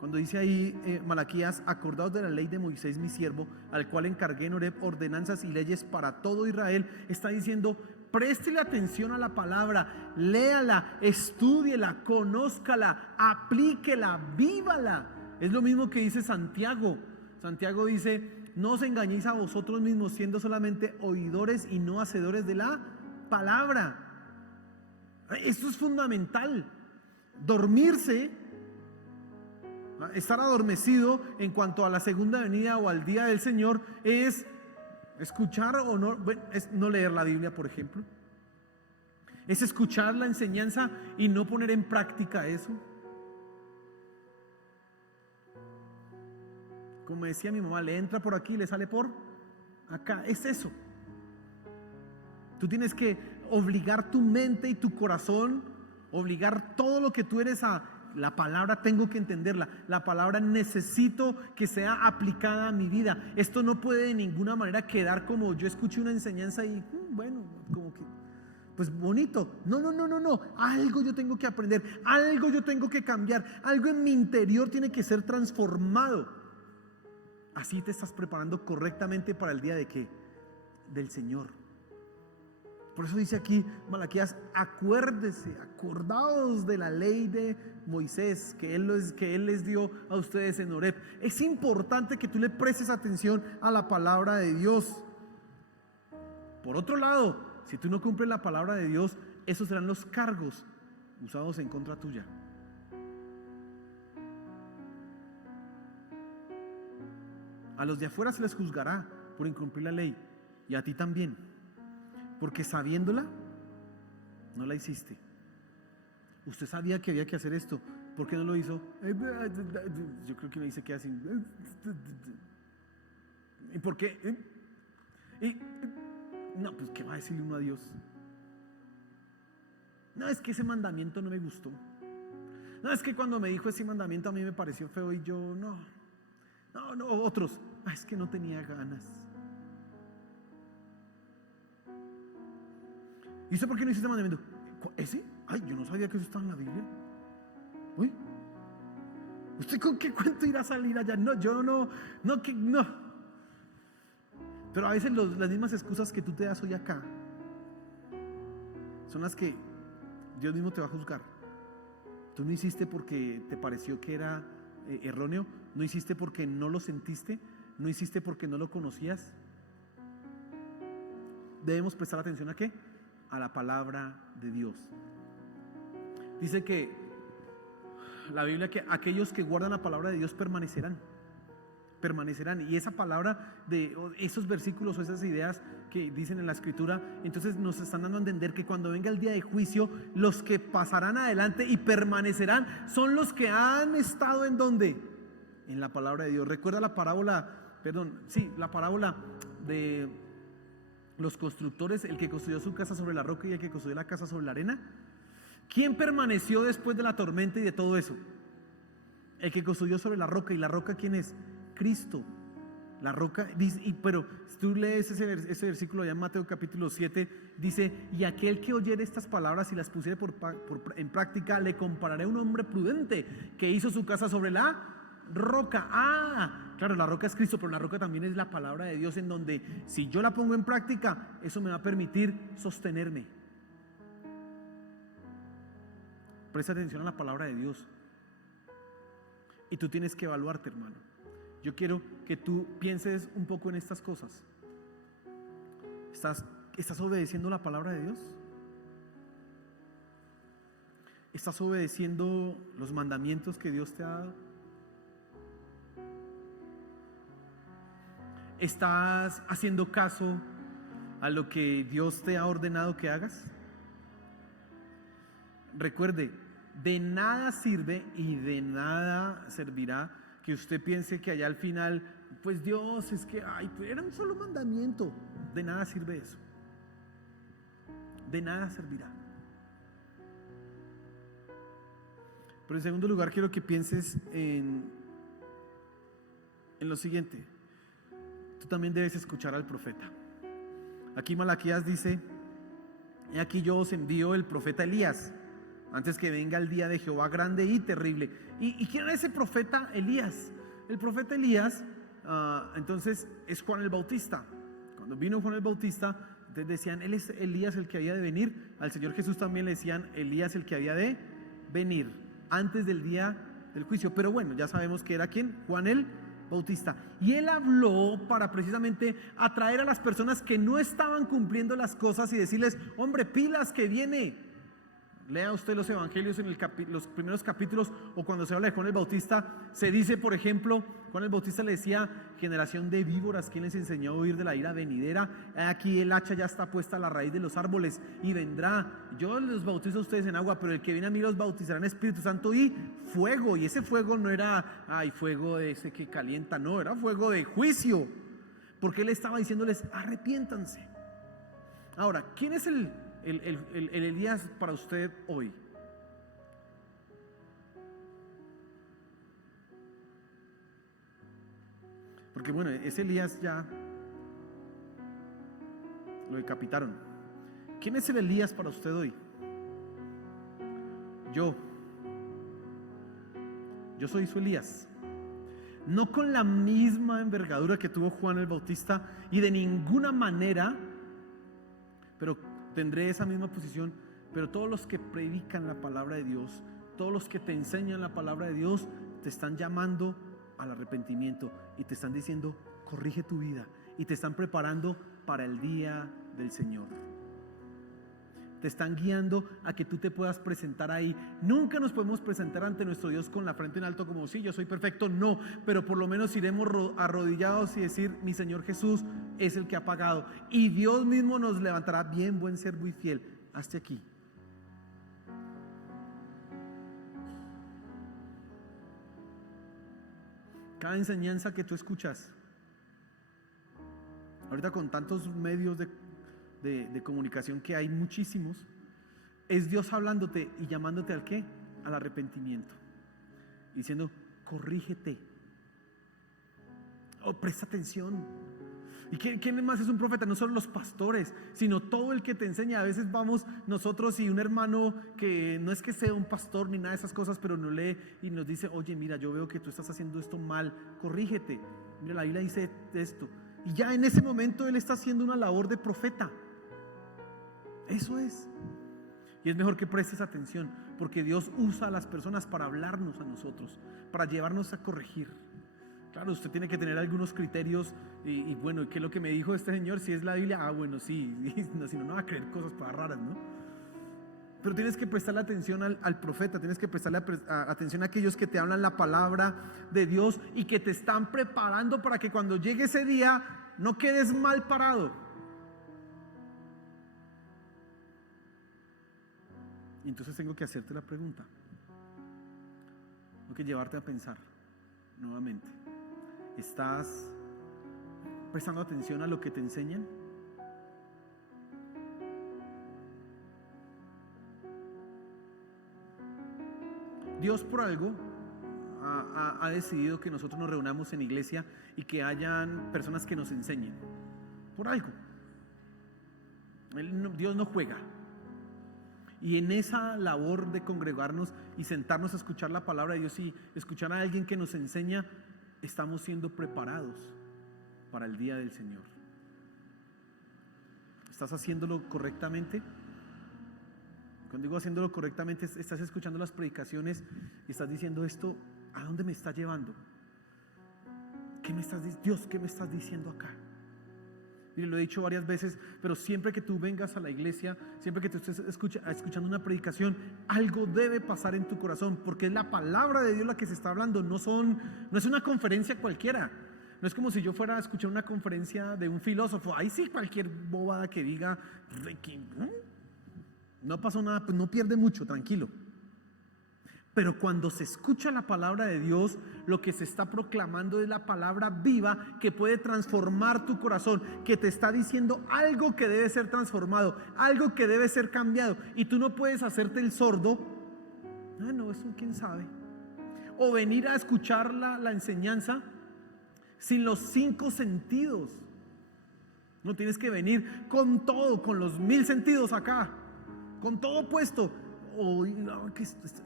Cuando dice ahí Malaquías: acordaos de la ley de Moisés mi siervo, al cual encargué en Horeb ordenanzas y leyes para todo Israel, está diciendo: préstele atención a la palabra, léala, estúdiela, conózcala, aplíquela, vívala. Es lo mismo que dice Santiago. Santiago dice: no os engañéis a vosotros mismos, siendo solamente oidores y no hacedores de la palabra. Esto es fundamental. Dormirse, estar adormecido en cuanto a la segunda venida o al día del Señor, es escuchar o no, es no leer la Biblia, por ejemplo. Es escuchar la enseñanza y no poner en práctica eso. Como decía mi mamá, le entra por aquí y le sale por acá. Es eso. Tú tienes que obligar tu mente y tu corazón, obligar todo lo que tú eres a la palabra. Tengo que entenderla. La palabra necesito que sea aplicada a mi vida. Esto no puede de ninguna manera quedar como yo escuché una enseñanza y bueno, como que pues bonito. No. Algo yo tengo que aprender, algo yo tengo que cambiar, algo en mi interior tiene que ser transformado. Así te estás preparando correctamente para el día de ¿qué? Del Señor. Por eso dice aquí Malaquías: acordaos de la ley de Moisés que él les dio a ustedes en Horeb. Es importante que tú le prestes atención a la palabra de Dios. Por otro lado, si tú no cumples la palabra de Dios, esos serán los cargos usados en contra tuya. A los de afuera se les juzgará por incumplir la ley, y a ti también, porque sabiéndola no la hiciste. Usted sabía que había que hacer esto, ¿por qué no lo hizo? Yo creo que me dice que así. ¿Y por qué? No, pues ¿qué va a decirle uno a Dios? No, es que ese mandamiento no me gustó. No, es que cuando me dijo ese mandamiento a mí me pareció feo y yo no, otros. Es que no tenía ganas. ¿Y usted por qué no hizo ese mandamiento? ¿Ese? Ay, yo no sabía que eso estaba en la Biblia. Uy, ¿usted con qué cuento irá a salir allá? No, yo no. Pero a veces las mismas excusas que tú te das hoy acá son las que Dios mismo te va a juzgar. Tú no hiciste porque te pareció que era erróneo, no hiciste porque no lo sentiste, no hiciste porque no lo conocías. Debemos prestar atención ¿a qué? A la palabra de Dios. Dice que la Biblia que aquellos que guardan la palabra de Dios permanecerán. Y esa palabra de esos versículos o esas ideas que dicen en la escritura, entonces nos están dando a entender que cuando venga el día de juicio, los que pasarán adelante y permanecerán son los que han estado ¿en dónde? En la palabra de Dios. Recuerda la parábola de los constructores, el que construyó su casa sobre la roca y el que construyó la casa sobre la arena. ¿Quién permaneció después de la tormenta y de todo eso? El que construyó sobre la roca. ¿Y la roca quién es? Cristo. La roca, pero si tú lees ese versículo allá en Mateo capítulo 7, dice: y aquel que oyere estas palabras y las pusiere en práctica, le compararé a un hombre prudente que hizo su casa sobre la roca. Claro, la roca es Cristo, pero la roca también es la palabra de Dios, en donde si yo la pongo en práctica, eso me va a permitir sostenerme. Presta atención a la palabra de Dios. Y tú tienes que evaluarte, hermano. Yo quiero que tú pienses un poco en estas cosas. ¿Estás obedeciendo la palabra de Dios? ¿Estás obedeciendo los mandamientos que Dios te ha dado? ¿Estás haciendo caso a lo que Dios te ha ordenado que hagas? Recuerde, de nada sirve y de nada servirá que usted piense que allá al final, pues Dios, es que era un solo mandamiento. De nada sirve eso. De nada servirá. Pero en segundo lugar, quiero que pienses en lo siguiente. Tú también debes escuchar al profeta. Aquí Malaquías dice: he aquí yo os envío el profeta Elías, antes que venga el día de Jehová grande y terrible. ¿Y quién era ese profeta Elías? El profeta Elías, entonces, es Juan el Bautista. Cuando vino Juan el Bautista, entonces decían: él es Elías el que había de venir. Al Señor Jesús también le decían Elías el que había de venir antes del día del juicio. Pero bueno, ya sabemos que era ¿quién? Juan el Bautista. Y él habló para precisamente atraer a las personas que no estaban cumpliendo las cosas y decirles: hombre, pilas que viene. Lea usted los evangelios en los primeros capítulos, o cuando se habla de Juan el Bautista, se dice, por ejemplo, Juan el Bautista le decía: generación de víboras, ¿quién les enseñó a huir de la ira venidera? Aquí el hacha ya está puesta a la raíz de los árboles y vendrá. Yo los bautizo a ustedes en agua, pero el que viene a mí los bautizará en Espíritu Santo y fuego. Y ese fuego no era fuego de ese que calienta, no, era fuego de juicio, porque él estaba diciéndoles: arrepiéntanse. Ahora, ¿quién es el Elías para usted hoy? Porque bueno, ese Elías ya lo decapitaron. ¿Quién es el Elías para usted hoy? Yo soy su Elías. No con la misma envergadura que tuvo Juan el Bautista, y de ninguna manera, pero tendré esa misma posición, pero todos los que predican la palabra de Dios, todos los que te enseñan la palabra de Dios, te están llamando al arrepentimiento y te están diciendo, corrige tu vida, y te están preparando para el día del Señor. Te están guiando a que tú te puedas presentar ahí. Nunca nos podemos presentar ante nuestro Dios con la frente en alto como sí, yo soy perfecto, no, pero por lo menos iremos arrodillados y decir, mi Señor Jesús es el que ha pagado, y Dios mismo nos levantará, bien, buen siervo y fiel, hazte aquí. Cada enseñanza que tú escuchas, ahorita con tantos medios de comunicación que hay muchísimos, es Dios hablándote y llamándote ¿al qué? Al arrepentimiento, diciendo, corrígete, presta atención. ¿Y quién más es un profeta? No solo los pastores, sino todo el que te enseña. A veces vamos nosotros y un hermano que no es que sea un pastor ni nada de esas cosas, pero nos lee y nos dice, oye, mira, yo veo que tú estás haciendo esto mal, corrígete, mira, la Biblia dice esto. Y ya en ese momento él está haciendo una labor de profeta. Eso es. Y es mejor que prestes atención, porque Dios usa a las personas para hablarnos a nosotros, para llevarnos a corregir. Claro, usted tiene que tener algunos criterios y bueno, ¿qué es lo que me dijo este señor? Si es la Biblia, bueno, sí, si no, no va a creer cosas para raras, ¿no? Pero tienes que prestarle atención al profeta, tienes que prestarle atención a aquellos que te hablan la palabra de Dios y que te están preparando para que cuando llegue ese día no quedes mal parado. Y entonces tengo que hacerte la pregunta, tengo que llevarte a pensar nuevamente. ¿Estás prestando atención a lo que te enseñan? Dios por algo ha decidido que nosotros nos reunamos en iglesia y que hayan personas que nos enseñen. Por algo. Dios no juega. Y en esa labor de congregarnos y sentarnos a escuchar la palabra de Dios y escuchar a alguien que nos enseña, estamos siendo preparados para el día del Señor. ¿Estás haciéndolo correctamente? Cuando digo haciéndolo correctamente, estás escuchando las predicaciones y estás diciendo esto, ¿a dónde me está llevando? Dios, ¿qué me estás diciendo acá? Mire, lo he dicho varias veces, pero siempre que tú vengas a la iglesia, siempre que tú estés escuchando una predicación, algo debe pasar en tu corazón, porque es la palabra de Dios la que se está hablando, no es una conferencia cualquiera. No es como si yo fuera a escuchar una conferencia de un filósofo, ahí sí cualquier bobada que diga, no pasó nada, pues no pierde mucho, tranquilo. Pero cuando se escucha la palabra de Dios, lo que se está proclamando es la palabra viva que puede transformar tu corazón, que te está diciendo algo que debe ser transformado, algo que debe ser cambiado, y tú no puedes hacerte el sordo. No, eso quién sabe. O venir a escuchar la enseñanza sin los 5 sentidos. No, tienes que venir con todo, con los 1000 sentidos acá, con todo puesto. O que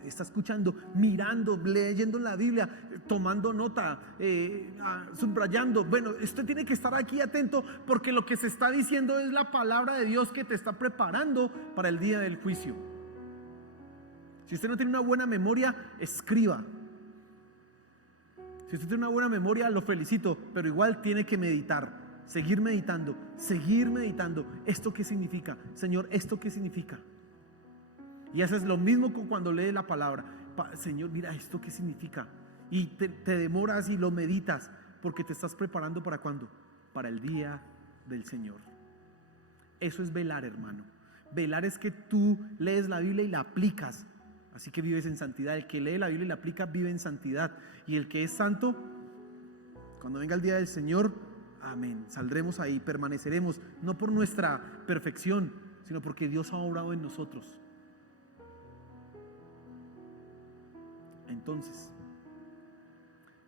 está escuchando, mirando, leyendo la Biblia, tomando nota, subrayando. Bueno, usted tiene que estar aquí atento, porque lo que se está diciendo es la palabra de Dios que te está preparando para el día del juicio. Si usted no tiene una buena memoria, escriba. Si usted tiene una buena memoria, lo felicito, pero igual tiene que meditar, seguir meditando. ¿Esto qué significa? Señor, ¿esto qué significa? Y haces lo mismo cuando lees la palabra. Señor, mira, ¿esto qué significa? Y te demoras y lo meditas, porque te estás preparando ¿para cuándo? Para el día del Señor. Eso es velar, hermano. Velar es que tú lees la Biblia y la aplicas, así que vives en santidad. El que lee la Biblia y la aplica vive en santidad. Y el que es santo, cuando venga el día del Señor, amén, saldremos ahí, permaneceremos, no por nuestra perfección, sino porque Dios ha obrado en nosotros. Entonces,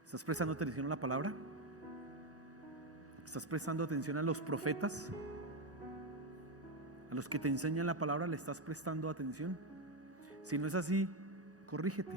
¿estás prestando atención a la palabra? ¿Estás prestando atención a los profetas? ¿A los que te enseñan la palabra le estás prestando atención? Si no es así, corrígete.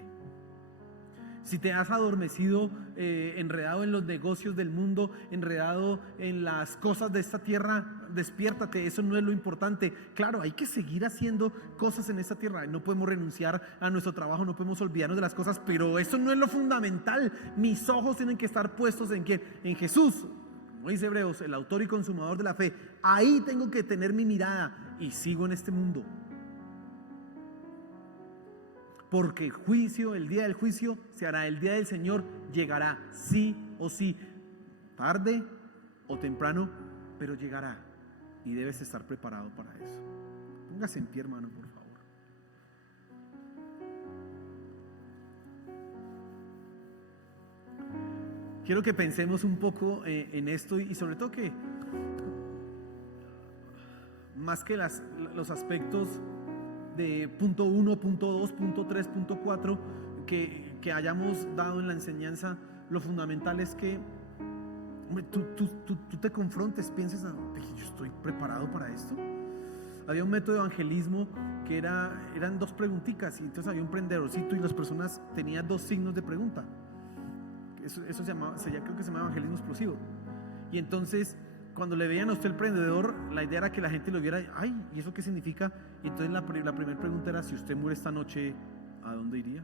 Si te has adormecido, enredado en los negocios del mundo, enredado en las cosas de esta tierra, despiértate, eso no es lo importante. Claro, hay que seguir haciendo cosas en esta tierra, no podemos renunciar a nuestro trabajo, no podemos olvidarnos de las cosas, pero eso no es lo fundamental. Mis ojos tienen que estar puestos en ¿quién? En Jesús, como dice Hebreos, el autor y consumador de la fe. Ahí tengo que tener mi mirada y sigo en este mundo. Porque el juicio, el día del juicio se hará, el día del Señor llegará, sí o sí, tarde o temprano, pero llegará y debes estar preparado para eso. Póngase en pie, hermano, por favor. Quiero que pensemos un poco en esto y sobre todo que más que los aspectos de punto 1, punto 2, punto 3, punto 4 que hayamos dado en la enseñanza, lo fundamental es que hombre, tú te confrontes, pienses, yo estoy preparado para esto. Había un método de evangelismo que eran 2 preguntitas y entonces había un prendedorcito y las personas tenían 2 signos de pregunta. Eso se llamaba, creo que se llama evangelismo explosivo. Y entonces cuando le veían a usted el prendedor, la idea era que la gente lo viera, ay, ¿y eso qué significa? Y entonces la primera pregunta era, si usted muere esta noche, ¿a dónde iría?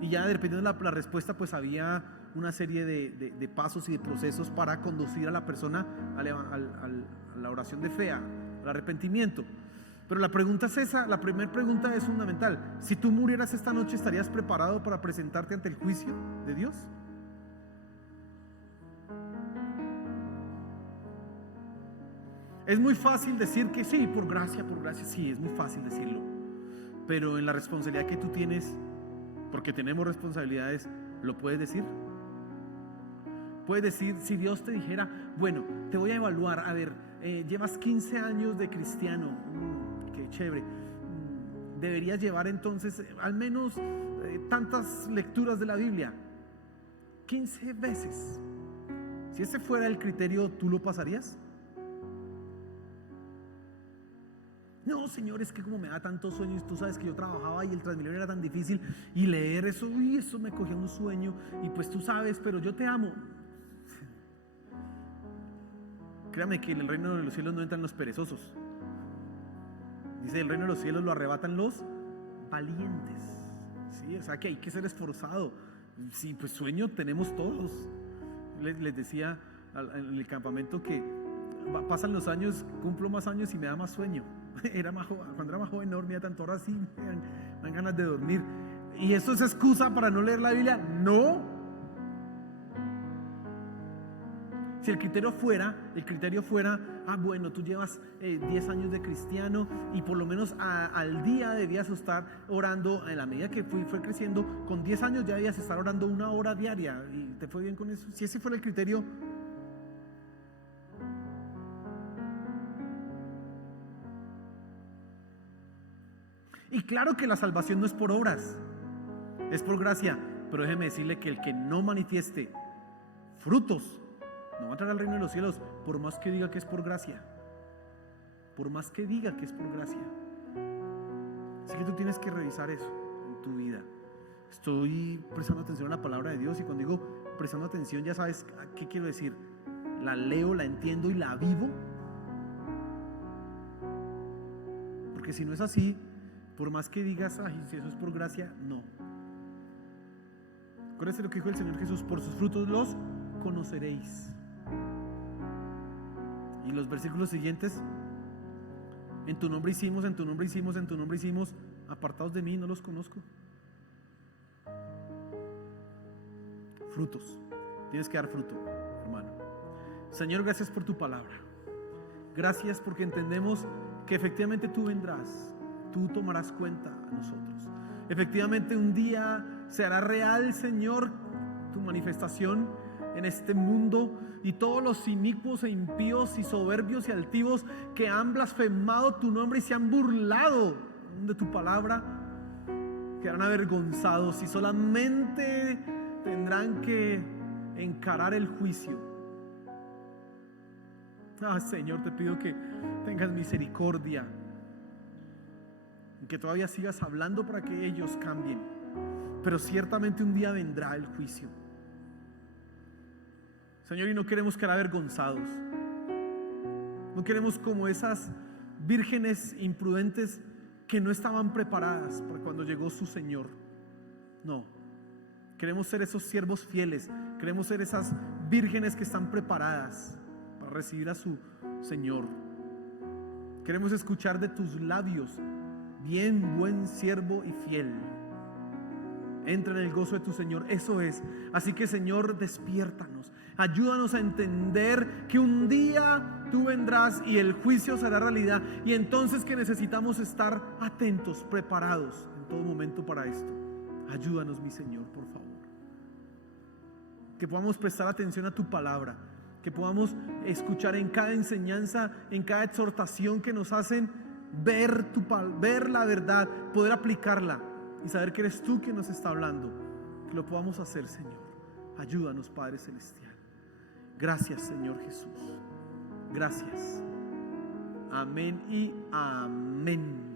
Y ya dependiendo de la respuesta, pues había una serie de pasos y de procesos para conducir a la persona a la oración de fe, al arrepentimiento. Pero la pregunta es esa, la primera pregunta es fundamental. Si tú murieras esta noche, ¿estarías preparado para presentarte ante el juicio de Dios? Es muy fácil decir que sí, por gracia, sí, es muy fácil decirlo. Pero en la responsabilidad que tú tienes, porque tenemos responsabilidades, ¿lo puedes decir? Puedes decir, si Dios te dijera, bueno, te voy a evaluar, a ver, llevas 15 años de cristiano, qué chévere, deberías llevar entonces al menos tantas lecturas de la Biblia, 15 veces. Si ese fuera el criterio, ¿tú lo pasarías? No, Señor, es que como me da tantos sueños, tú sabes que yo trabajaba y el Transmilenio era tan difícil y leer eso, eso me cogía un sueño y pues tú sabes, pero yo te amo. Créame que en el reino de los cielos no entran los perezosos. Dice, el reino de los cielos lo arrebatan los valientes. Sí, o sea que hay que ser esforzado. Sí, pues sueño tenemos todos. Les decía en el campamento que pasan los años, cumplo más años y me da más sueño. Cuando era más joven no dormía tanto, ahora sí me dan ganas de dormir. ¿Y eso es excusa para no leer la Biblia? No. Si el criterio fuera, bueno, tú llevas 10 años de cristiano y por lo menos al día debías estar orando, en la medida que fue creciendo, con 10 años ya debías estar orando 1 hora diaria y te fue bien con eso. Si ese fuera el criterio, y claro que la salvación no es por obras, es por gracia, pero déjeme decirle que el que no manifieste frutos no va a entrar al reino de los cielos, por más que diga que es por gracia. Por más que diga que es por gracia. Así que tú tienes que revisar eso en tu vida. Estoy prestando atención a la palabra de Dios, y cuando digo prestando atención, ya sabes qué quiero decir. La leo, la entiendo y la vivo. Porque si no es así, por más que digas, ay, si eso es por gracia, no. Acuérdense lo que dijo el Señor Jesús: por sus frutos los conoceréis. Y los versículos siguientes: en tu nombre hicimos, en tu nombre hicimos, en tu nombre hicimos, apartados de mí, no los conozco. Frutos, tienes que dar fruto, hermano. Señor, gracias por tu palabra. Gracias porque entendemos que efectivamente tú vendrás, tú tomarás cuenta a nosotros. Efectivamente un día se hará real, Señor, tu manifestación en este mundo, y todos los inicuos e impíos y soberbios y altivos que han blasfemado tu nombre y se han burlado de tu palabra quedarán avergonzados y solamente tendrán que encarar el juicio. Señor, te pido que tengas misericordia que todavía sigas hablando para que ellos cambien, pero ciertamente un día vendrá el juicio. Señor, y no queremos quedar avergonzados, no queremos como esas vírgenes imprudentes que no estaban preparadas para cuando llegó su Señor. No, queremos ser esos siervos fieles, queremos ser esas vírgenes que están preparadas para recibir a su Señor. Queremos escuchar de tus labios: bien, buen siervo y fiel, entra en el gozo de tu Señor. Eso es. Así que, Señor, despiértanos, ayúdanos a entender que un día tú vendrás y el juicio será realidad, y entonces que necesitamos estar atentos, preparados en todo momento para esto. Ayúdanos, mi Señor, por favor, que podamos prestar atención a tu palabra, que podamos escuchar en cada enseñanza, en cada exhortación que nos hacen ver la verdad, poder aplicarla y saber que eres tú quien nos está hablando. Que lo podamos hacer, Señor. Ayúdanos, Padre Celestial. Gracias, Señor Jesús. Gracias. Amén y amén.